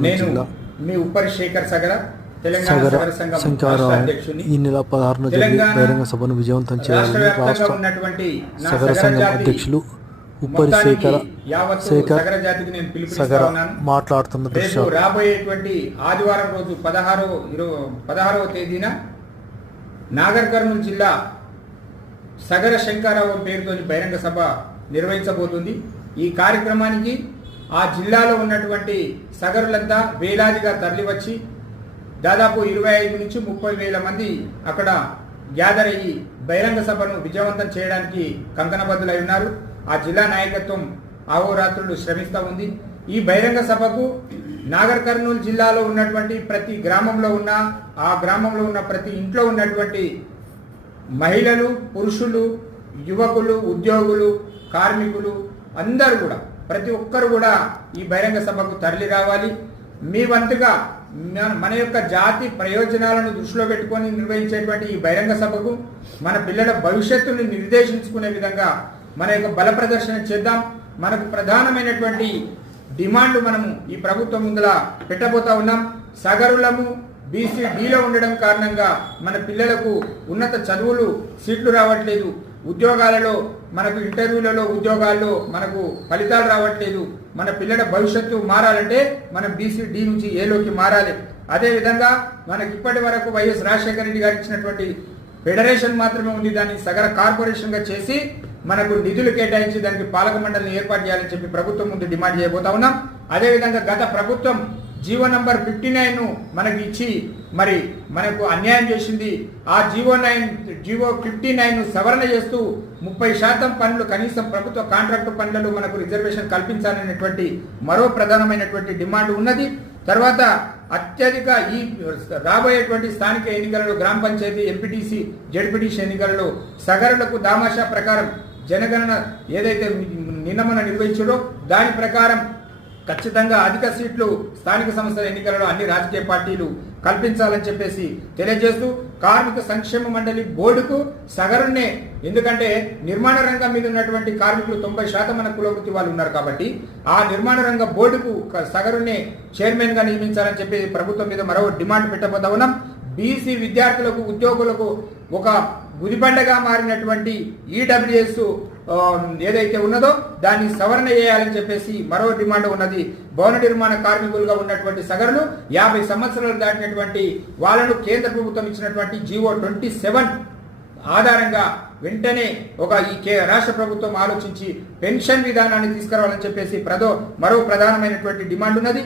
నేను మీ ఉప్పరి శేఖర్ సగర ఈ నెల పదహారున జరిగే బహిరంగ సభను విజయవంతం చేయాలని రాష్ట్ర సంఘం అధ్యక్షులు ఉప్పరి శేఖర శేఖర్ మాట్లాడుతున్న దృశ్యం రాబోయేటువంటి ఆదివారం రోజు పదహారో పదహారవ తేదీన నాగర్ కర్నూలు జిల్లా సగర శంకారావు పేరుతోని బహిరంగ సభ నిర్వహించబోతుంది. ఈ కార్యక్రమానికి ఆ జిల్లాలో ఉన్నటువంటి సగరులంతా వేలాదిగా తరలివచ్చి దాదాపు ఇరవై ఐదు నుంచి ముప్పై వేల మంది అక్కడ గ్యాదర్ అయ్యి బహిరంగ సభను విజయవంతం చేయడానికి కంకణబద్దులై ఉన్నారు. ఆ జిల్లా నాయకత్వం అహోరాత్రులు శ్రమిస్తూ ఉంది. ఈ బహిరంగ సభకు నాగర్ కర్నూలు జిల్లాలో ఉన్నటువంటి ప్రతి గ్రామంలో ఉన్న ఆ గ్రామంలో ఉన్న ప్రతి ఇంట్లో ఉన్నటువంటి మహిళలు పురుషులు యువకులు ఉద్యోగులు కార్మికులు అందరూ కూడా ప్రతి ఒక్కరు కూడా ఈ బహిరంగ సభకు తరలి రావాలి. మీ వంతుగా మన- మన యొక్క జాతి ప్రయోజనాలను దృష్టిలో పెట్టుకొని నిర్వహించేటువంటి ఈ బహిరంగ సభకు మన పిల్లల భవిష్యత్తును నిర్దేశించుకునే విధంగా మన యొక్క బల ప్రదర్శన చేద్దాం. మనకు ప్రధానమైనటువంటి డిమాండ్లు మనము ఈ ప్రభుత్వం ముందల పెట్టబోతా ఉన్నాం. సగరులము బీసీ డీలో ఉండడం కారణంగా మన పిల్లలకు ఉన్నత చదువులు సీట్లు రావట్లేదు. ఉద్యోగాలలో మనకు ఇంటర్వ్యూలలో ఉద్యోగాల్లో మనకు ఫలితాలు రావట్లేదు. మన పిల్లల భవిష్యత్తు మారాలంటే మనం బీసీ డి నుంచి ఏలోకి మారాలి. అదేవిధంగా మనకి ఇప్పటి వరకు వైఎస్ రాజశేఖర రెడ్డి గారు ఇచ్చినటువంటి ఫెడరేషన్ మాత్రమే ఉంది. దాన్ని సగర కార్పొరేషన్గా చేసి మనకు నిధులు కేటాయించి దానికి పాలక మండలిని ఏర్పాటు చేయాలని చెప్పి ప్రభుత్వం ముందు డిమాండ్ చేయబోతా ఉన్నాం. అదేవిధంగా గత ప్రభుత్వం జీవో నంబర్ ఫిఫ్టీ నైన్ మనకి ఇచ్చి మరి మనకు అన్యాయం చేసింది. ఆ GO nine GO fifty nine సవరణ చేస్తూ ముప్పై శాతం పనులు కనీసం ప్రభుత్వ కాంట్రాక్టు పనులలో మనకు రిజర్వేషన్ కల్పించాలనేటువంటి మరో ప్రధానమైనటువంటి డిమాండ్ ఉన్నది. తర్వాత అత్యధిక ఈ రాబోయేటువంటి స్థానిక ఎన్నికలలో గ్రామ పంచాయతీ ఎంపీటీసీ జడ్పీటీసీ ఎన్నికలలో సగరులకు దామాషా ప్రకారం జనగణన ఏదైతే నిన్నమన నిర్వహించడో దాని ప్రకారం ఖచ్చితంగా అధిక సీట్లు స్థానిక సంస్థల ఎన్నికలలో అన్ని రాజకీయ పార్టీలు కల్పించాలని చెప్పేసి తెలియజేస్తూ కార్మిక సంక్షేమ మండలి బోర్డుకు సగరున్నే. ఎందుకంటే నిర్మాణ రంగం మీద ఉన్నటువంటి కార్మికులు తొంభై శాతం మన కులవృత్తి వాళ్ళు ఉన్నారు కాబట్టి ఆ నిర్మాణ రంగ బోర్డుకు క- సగరున్నే నియమించాలని చెప్పి ప్రభుత్వం మీద మరో డిమాండ్ పెట్టబోతా ఉన్నాం. బీసీ విద్యార్థులకు ఉద్యోగులకు ఒక గుదిబండగా మారినటువంటి ఈడబ్ల్యూఎస్ ఏదైతే ఉన్నదో దాన్ని సవరణ చేయాలని చెప్పేసి మరో డిమాండ్ ఉన్నది. భవన నిర్మాణ కార్మికులుగా ఉన్నటువంటి సగరులు యాభై సంవత్సరాలు దాటినటువంటి వాళ్ళను కేంద్ర ప్రభుత్వం ఇచ్చినటువంటి జీవో ట్వంటీ సెవెన్ ఆధారంగా వెంటనే ఒక ఈ కే రాష్ట్ర ప్రభుత్వం ఆలోచించి పెన్షన్ విధానాన్ని తీసుకురావాలని చెప్పేసి ప్రదో మరో ప్రధానమైనటువంటి డిమాండ్ ఉన్నది.